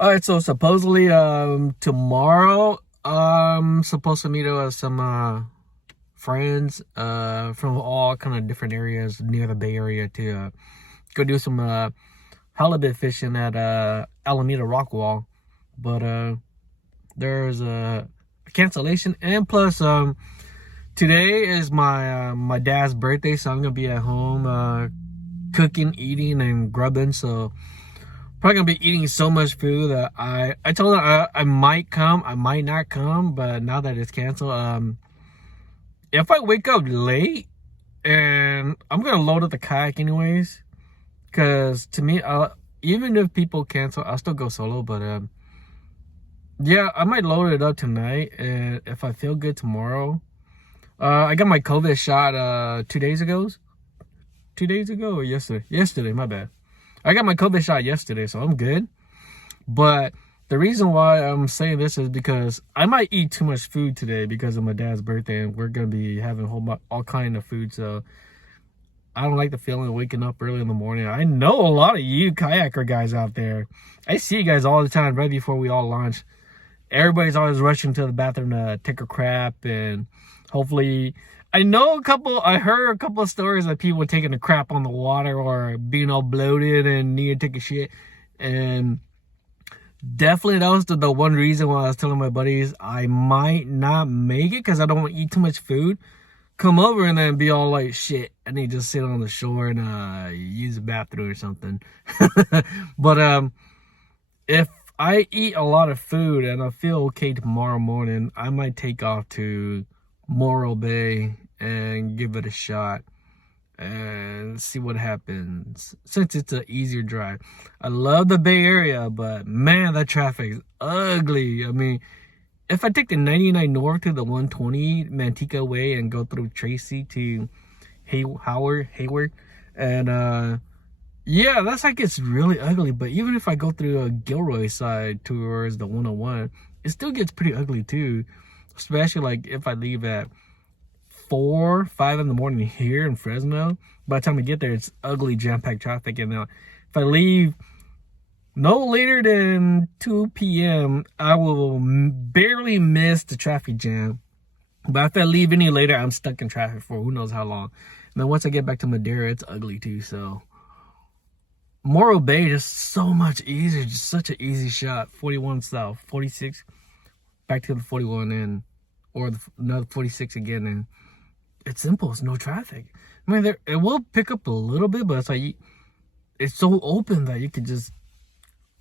All right, so supposedly tomorrow I'm supposed to meet some friends from all kind of different areas near the Bay Area to go do some halibut fishing at Alameda Rockwall. But there's a cancellation, and plus today is my dad's birthday, so I'm gonna be at home cooking, eating, and grubbing. So probably gonna be eating so much food that I told her I might come, I might not come, but now that it's canceled, if I wake up late, and I'm gonna load up the kayak anyways, because to me, even if people cancel, I'll still go solo. But yeah, I might load it up tonight, and if I feel good tomorrow, I got my COVID shot 2 days ago. 2 days ago or yesterday? Yesterday, my bad. I got my COVID shot yesterday, so I'm good. But the reason why I'm saying this is because I might eat too much food today because of my dad's birthday, and we're gonna be having all kind of food. So I don't like the feeling of waking up early in the morning. I know a lot of you kayaker guys out there. I see you guys all the time right before we all launch. Everybody's always rushing to the bathroom to take a crap, and hopefully, I heard a couple of stories of people taking a crap on the water or being all bloated and need to take a shit. And definitely that was the one reason why I was telling my buddies I might not make it, because I don't want to eat too much food. Come over and then be all like shit, and then just sit on the shore and use the bathroom or something. But if I eat a lot of food and I feel okay tomorrow morning, I might take off to Morro Bay and give it a shot and see what happens, since it's an easier drive. I love the Bay Area, but man, that traffic is ugly. I mean, if I take the 99 north to the 120 Manteca Way and go through Tracy to Hayward, and yeah, that's like, it's really ugly. But even if I go through a Gilroy side towards the 101, it still gets pretty ugly too. Especially like if I leave at 4, 5 in the morning here in Fresno. By the time I get there, it's ugly jam-packed traffic. And if I leave no later than 2 p.m., I will barely miss the traffic jam. But if I leave any later, I'm stuck in traffic for who knows how long. And then once I get back to Madera, it's ugly too. So Morro Bay is so much easier, just such an easy shot. 41 south, 46 back to the 41, and or another 46 again, and it's simple. It's no traffic. I mean, it will pick up a little bit, but it's like it's so open that you could just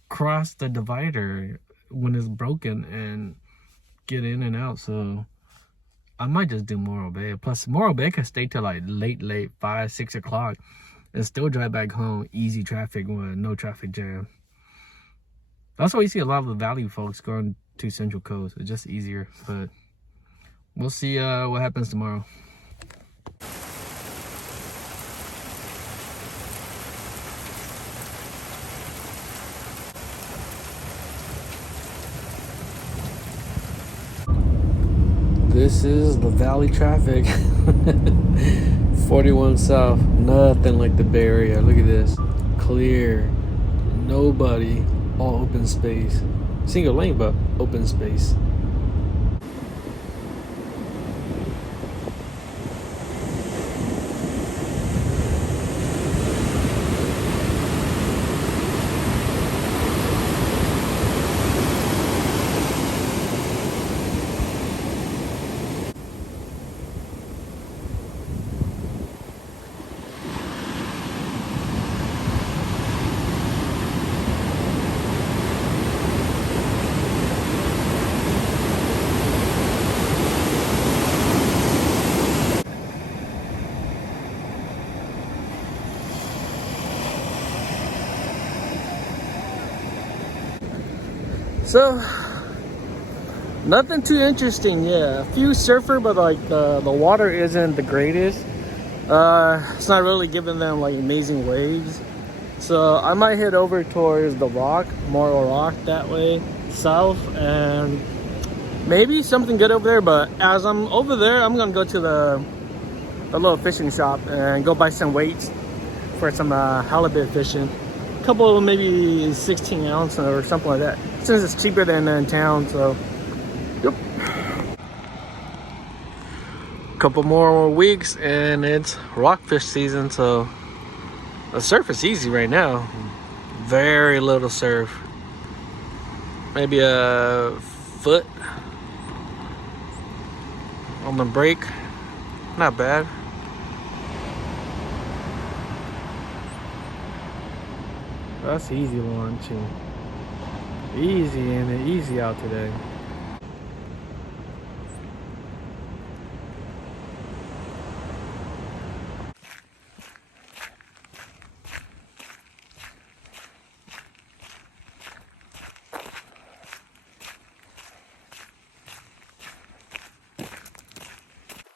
cross the divider when it's broken and get in and out. So I might just do Morro Bay. Plus, Morro Bay can stay till like late 5, 6 o'clock and still drive back home. Easy traffic with no traffic jam. That's why you see a lot of the Valley folks going to Central Coast. It's just easier, but we'll see what happens tomorrow. This is the Valley traffic. 41 south, nothing like the Bay Area. Look at this, clear, nobody, all open space. Single lane, but open space. So nothing too interesting. Yeah, a few surfer, but like the water isn't the greatest. It's not really giving them like amazing waves. So I might head over towards the rock, Morro Rock, that way south, and maybe something good over there. But as I'm over there, I'm gonna go to the little fishing shop and go buy some weights for some halibut fishing. couple of maybe 16 ounce or something like that. Since it's cheaper than in town, so yep. Couple more weeks and it's rockfish season, so the surf is easy right now. Very little surf, maybe a foot on the break. Not bad. That's easy launching. Easy and easy out today.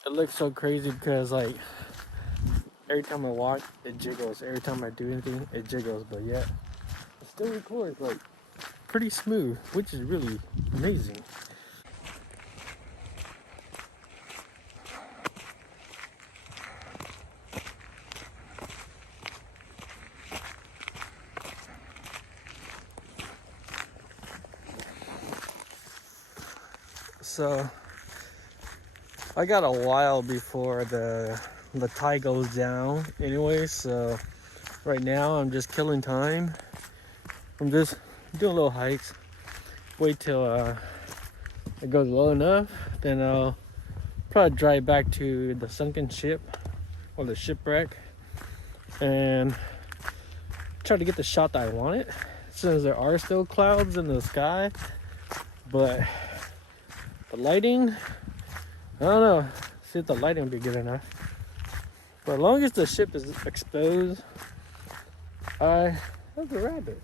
It looks so crazy because like every time I walk it jiggles. Every time I do anything it jiggles, but yet it still records like pretty smooth, which is really amazing. So I got a while before the tide goes down anyway, so right now I'm just killing time. I'm just doing little hikes. Wait till it goes low enough, then I'll probably drive back to the sunken ship or the shipwreck and try to get the shot that I wanted, since there are still clouds in the sky. But the lighting, I don't know. See if the lighting will be good enough. But as long as the ship is exposed, I have the rabbit.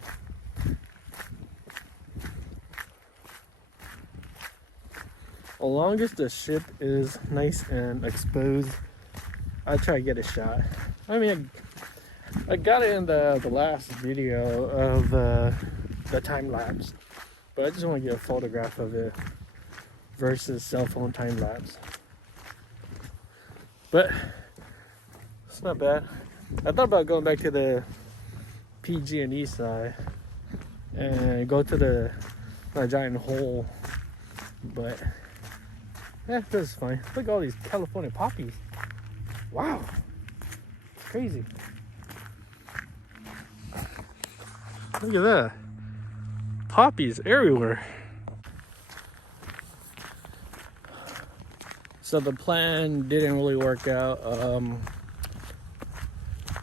As long as the ship is nice and exposed, I try to get a shot. I mean, I got it in the last video of the time lapse, but I just want to get a photograph of it versus cell phone time lapse. But it's not bad. I thought about going back to the PG&E side and go to the giant hole, but yeah, this is fine. Look at all these California poppies. Wow, crazy. Look at that, poppies everywhere. So the plan didn't really work out.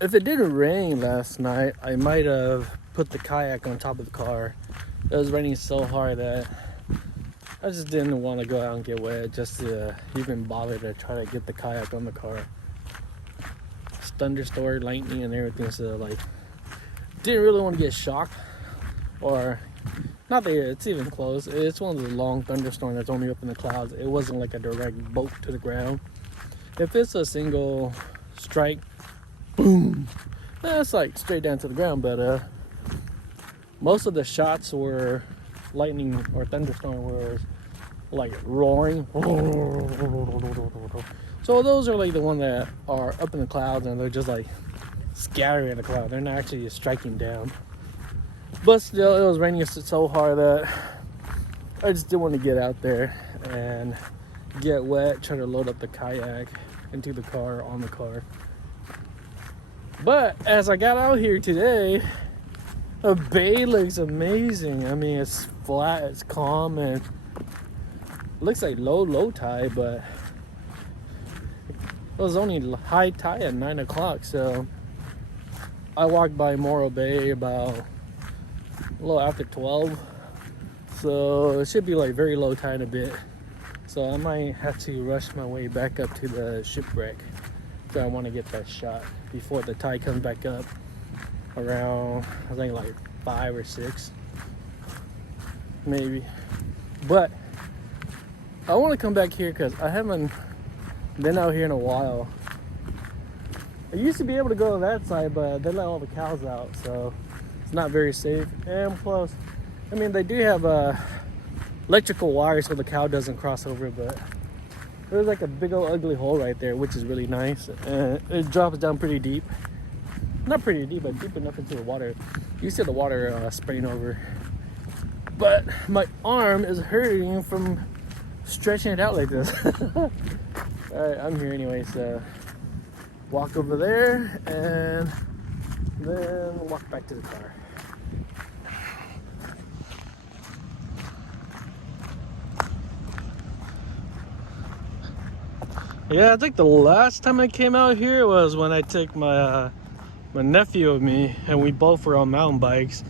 If it didn't rain last night, I might have put the kayak on top of the car. It was raining so hard that I just didn't want to go out and get wet just to even bother to try to get the kayak on the car. It's thunderstorm, lightning and everything, so like didn't really want to get shocked, or not that it's even close. It's one of the long thunderstorms that's only up in the clouds. It wasn't like a direct bolt to the ground. If it's a single strike, boom, that's like straight down to the ground. But most of the shots were lightning or thunderstorm was like roaring. So those are like the ones that are up in the clouds and they're just like scattering the cloud. They're not actually striking down. But still, it was raining so hard that I just didn't want to get out there and get wet, try to load up the kayak into the car, on the car. But as I got out here today, the bay looks amazing. I mean, it's flat, it's calm, and it looks like low tide, but it was only high tide at 9 o'clock. So I walked by Morro Bay about a little after 12, so it should be like very low tide a bit. So I might have to rush my way back up to the shipwreck. So I want to get that shot before the tide comes back up around, I think like 5 or 6 maybe. But I want to come back here because I haven't been out here in a while. I used to be able to go to that side, but they let all the cows out, so it's not very safe. And plus, I mean, they do have electrical wire so the cow doesn't cross over, but there's like a big old ugly hole right there, which is really nice. And it drops down pretty deep. Not pretty deep, but deep enough into the water You see the water spraying over. But my arm is hurting from stretching it out like this. Alright, I'm here anyway, so walk over there and then walk back to the car. Yeah, I think the last time I came out here was when I took my my nephew with me, and we both were on mountain bikes.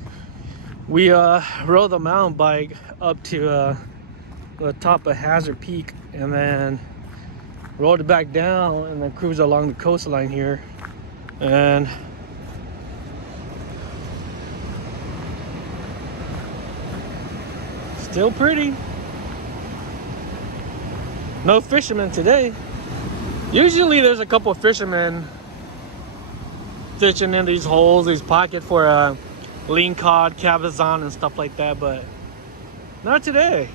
We rode the mountain bike up to the top of Hazard Peak, and then rode it back down, and then cruised along the coastline here. And still pretty. No fishermen today. Usually there's a couple of fishermen fishing in these holes, these pockets for lean cod, cabezon, and stuff like that, but not today.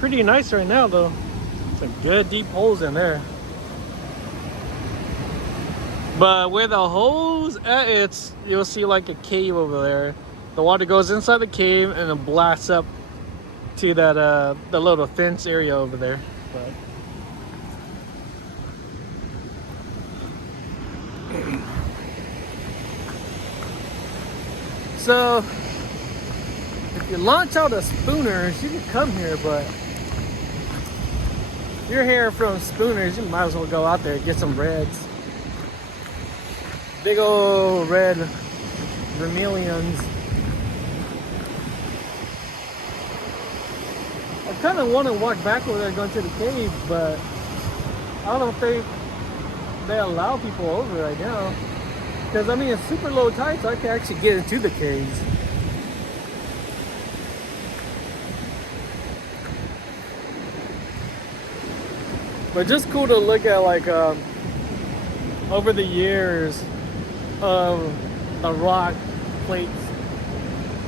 Pretty nice right now though. Some good deep holes in there. But where the holes at, you'll see like a cave over there. The water goes inside the cave and it blasts up to that the little fence area over there. But so if you launch out of Spooners, you can come here, but if you're here from Spooners, you might as well go out there and get some reds. Big old red vermilions. I kind of want to walk back over there going to the cave, but I don't think they allow people over right now. Because I mean, it's super low tide, so I can actually get into the caves. But just cool to look at, like, over the years of the rock plates.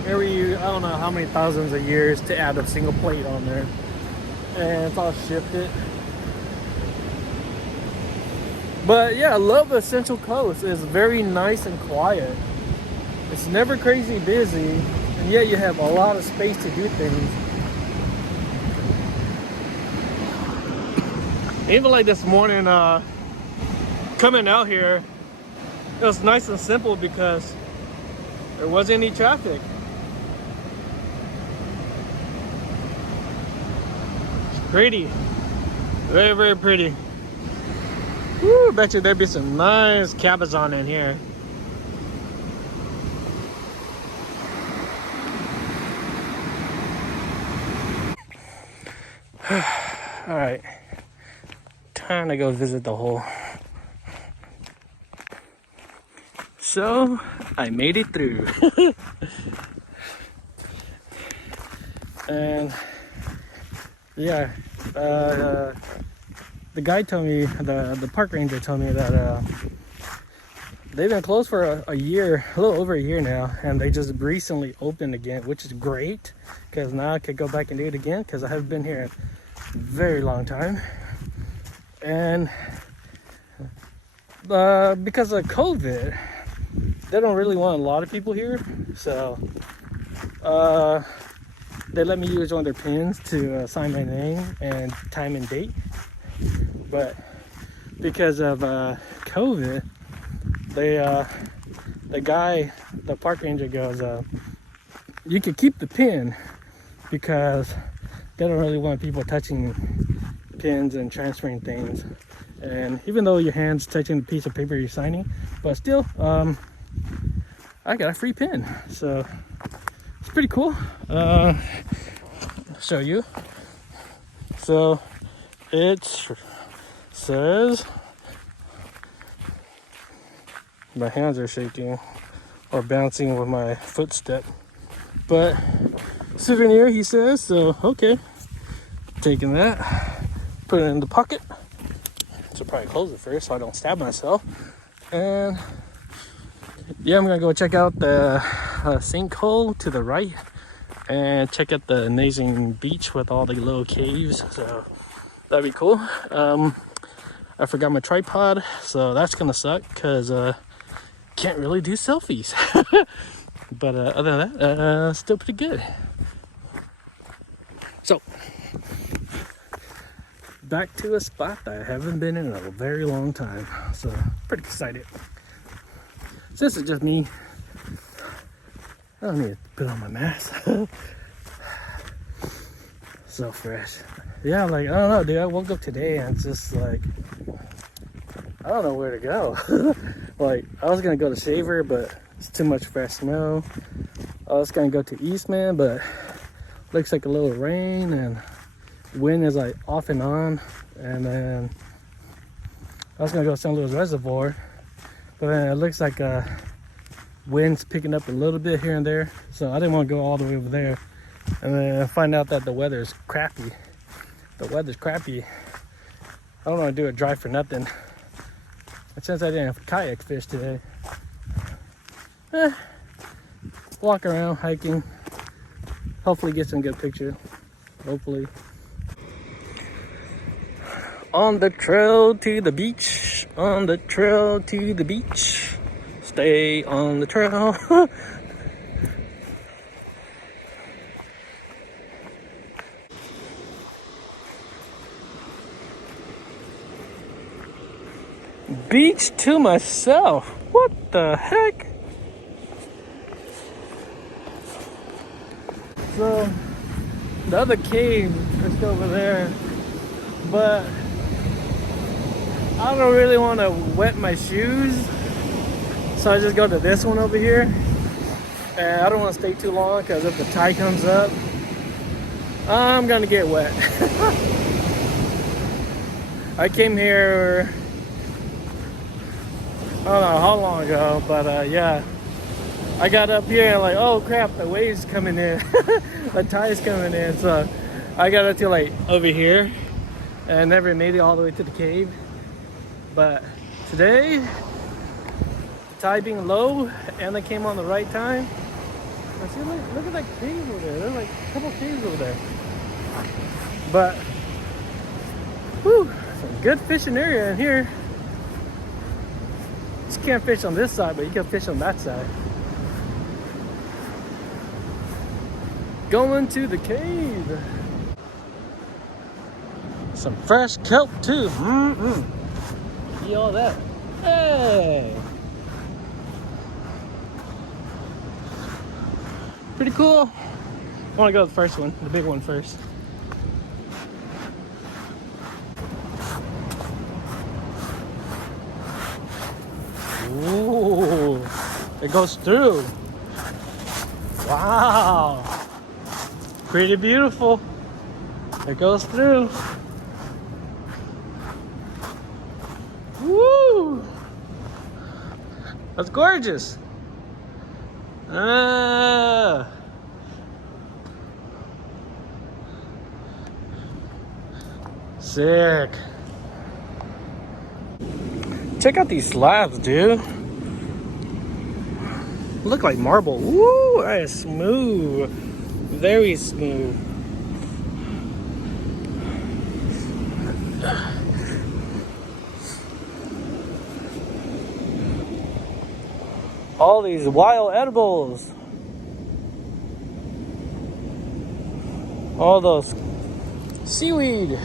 I don't know how many thousands of years to add a single plate on there. And it's all shifted. But yeah, I love the Central Coast. It's very nice and quiet. It's never crazy busy, and yet you have a lot of space to do things. Even like this morning, coming out here, it was nice and simple because there wasn't any traffic. It's pretty. Very, very pretty. Woo, bet you there'd be some nice cabezon in here. All right, time to go visit the hole. So I made it through. And yeah, the guy told me, the park ranger told me that they've been closed for a year, a little over a year now, and they just recently opened again, which is great because now I could go back and do it again because I haven't been here in a very long time. And because of COVID, they don't really want a lot of people here, so they let me use one of their pins to sign my name and time and date. But because of COVID, the park ranger goes, you can keep the pin because they don't really want people touching pins and transferring things. And even though your hand's touching the piece of paper you're signing, but still, I got a free pin, so it's pretty cool. I'll show you. So it says, my hands are shaking or bouncing with my footstep, but souvenir, he says. So okay, taking that, put it in the pocket. So probably close it first so I don't stab myself. And yeah, I'm gonna go check out the sinkhole to the right and check out the amazing beach with all the little caves. So that'd be cool. I forgot my tripod, so that's gonna suck because can't really do selfies. But other than that, still pretty good. So back to a spot that I haven't been in a very long time, so pretty excited. Since it's just me, I don't need to put on my mask. So fresh. Yeah, like, I don't know, dude. I woke up today and it's just like, I don't know where to go. Like, I was gonna go to Shaver, but it's too much fresh snow. I was gonna go to Eastman, but looks like a little rain and wind is like off and on. And then I was gonna go to San Luis Reservoir, but then it looks like wind's picking up a little bit here and there, so I didn't want to go all the way over there and then find out that the weather's crappy. The weather's crappy. I don't want to do a drive for nothing. And since I didn't have kayak fish today, walk around hiking, hopefully get some good pictures. Hopefully. On the trail to the beach, on the trail to the beach, stay on the trail. Beach to myself. What the heck? So the other cave is over there, but I don't really want to wet my shoes, so I just go to this one over here. And I don't want to stay too long because if the tide comes up, I'm gonna get wet. I came here, I don't know how long ago, but yeah, I got up here and like, oh crap, the waves coming in. The tide's coming in, so I got up to like over here and never made it all the way to the cave. But today, the tide being low and I came on the right time. I see, look at that cave over there. There's like a couple caves over there. But whew, some good fishing area in here. Just can't fish on this side, but you can fish on that side. Going to the cave. Some fresh kelp too. See all that? Hey! Pretty cool. I want to go to the first one, the big one first. Ooh, it goes through. Wow. Pretty beautiful. It goes through. Woo! That's gorgeous. Sick. Check out these slabs, dude. Look like marble. Woo! That is smooth. Very smooth. All these wild edibles. All those seaweed.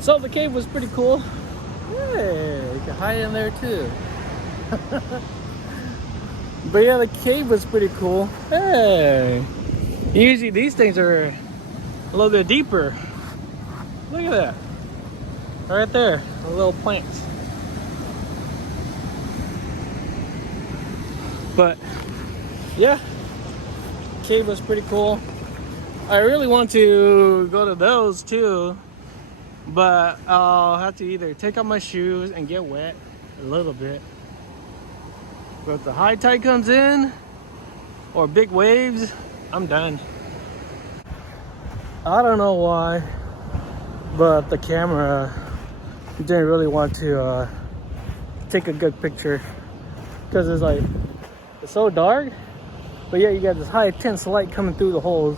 So the cave was pretty cool. Hey, you can hide in there too. But yeah, the cave was pretty cool. Hey, usually these things are a little bit deeper. Look at that. Right there, the little plants. But yeah, cave was pretty cool. I really want to go to those too, but I'll have to either take off my shoes and get wet a little bit. But if the high tide comes in or big waves, I'm done. I don't know why, but the camera didn't really want to take a good picture because it's like, it's so dark, but yeah, you got this high intense light coming through the holes.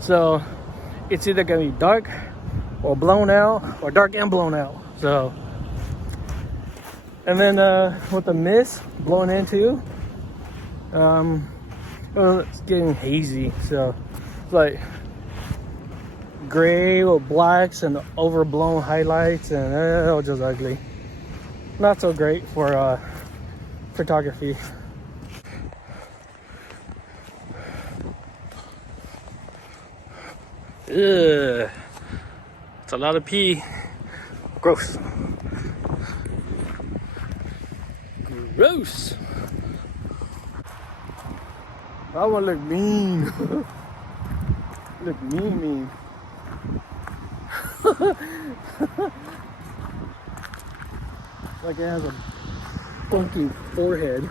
So it's either gonna be dark or blown out, or dark and blown out. So, and then with the mist blowing into, it's getting hazy. So it's like gray with blacks and overblown highlights, and it was just ugly. Not so great for photography. Ugh. It's a lot of pee. Gross. Gross. That one look mean. Look mean. Like it has a funky forehead.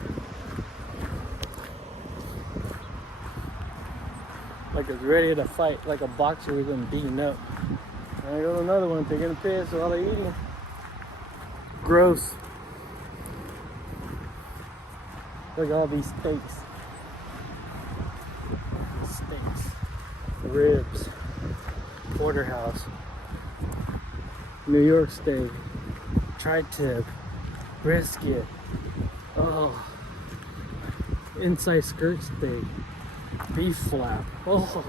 Like it's ready to fight, like a boxer who's been beaten up. And I got another one taking a piss while they're eating. Gross. Look at all these steaks. Steaks. Ribs. Porterhouse. New York steak. Tri-tip. Brisket. Oh. Inside skirt steak. Beef flap. Oh.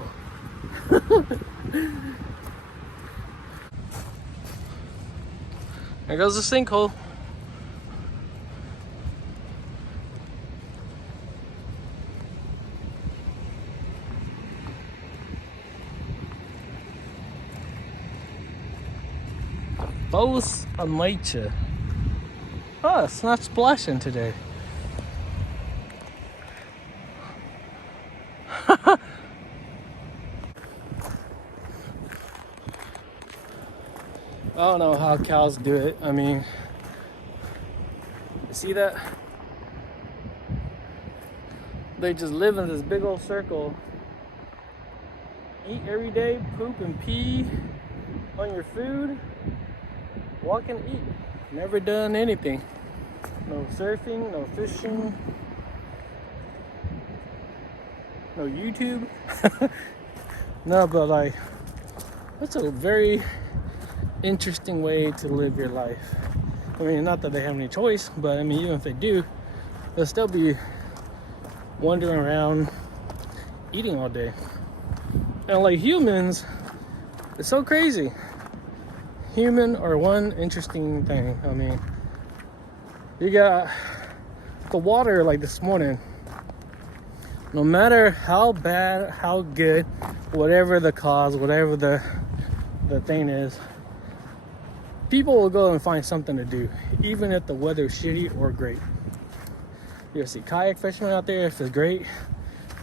There goes the sinkhole. Both on nature. Oh, it's not splashing today. I don't know how cows do it. I mean, you see that? They just live in this big old circle. Eat every day, poop and pee on your food, walk and eat. Never done anything. No surfing, no fishing, no YouTube. No, but like, that's a very interesting way to live your life. I mean, not that they have any choice, but I mean, even if they do, they'll still be wandering around eating all day. And like humans, it's so crazy. Human are one interesting thing. I mean, you got the water like this morning. No matter how bad, how good, whatever the cause, whatever the thing is, people will go and find something to do, even if the weather's shitty or great. You'll see kayak fishermen out there if it's great.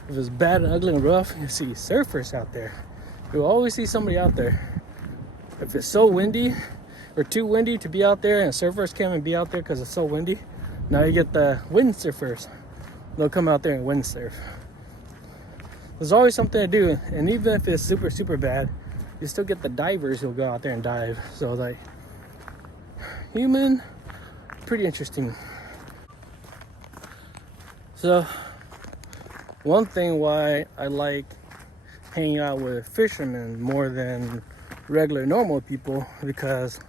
If it's bad and ugly and rough, you'll see surfers out there. You'll always see somebody out there. If it's so windy or too windy to be out there and surfers can't even be out there because it's so windy, now you get the windsurfers. They'll come out there and windsurf. There's always something to do, and even if it's super, super bad, you still get the divers who'll go out there and dive. So like, human, pretty interesting. So one thing why I like hanging out with fishermen more than regular normal people, because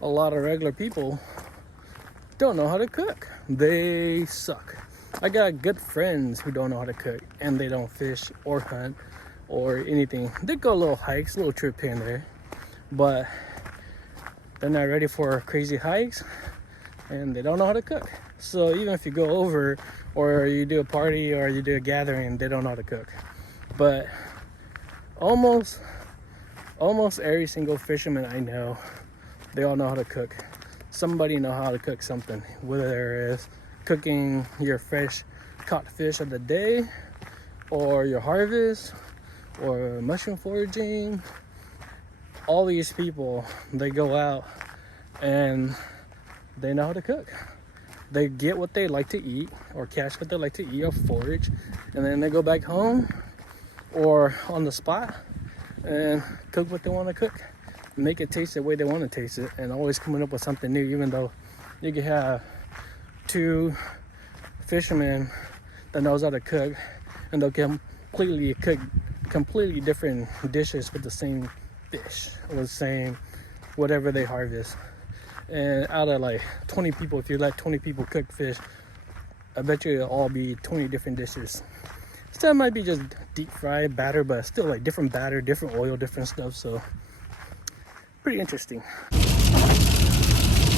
a lot of regular people don't know how to cook. They suck. I got good friends who don't know how to cook, and they don't fish or hunt or anything. They go little hikes, little trip here and there, but they're not ready for crazy hikes, and they don't know how to cook. So even if you go over or you do a party or you do a gathering, they don't know how to cook. But almost every single fisherman I know, they all know how to cook. Somebody know how to cook something, whether it's cooking your fresh caught fish of the day, or your harvest, or mushroom foraging. All these people, they go out and they know how to cook. They get what they like to eat, or catch what they like to eat, or forage, and then they go back home or on the spot and cook what they want to cook. Make it taste the way they want to taste it, and always coming up with something new. Even though you can have two fishermen that knows how to cook, and they'll completely cook completely different dishes with the same fish or the same whatever they harvest. And out of like 20 people, if you let 20 people cook fish, I bet you it'll all be 20 different dishes. Still might be just deep fried batter, but still like different batter, different oil, different stuff. So pretty interesting.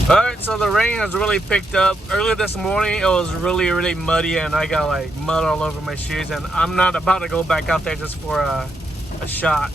All right, so the rain has really picked up. Earlier this morning, it was really muddy, and I got like mud all over my shoes. And I'm not about to go back out there just for a shot.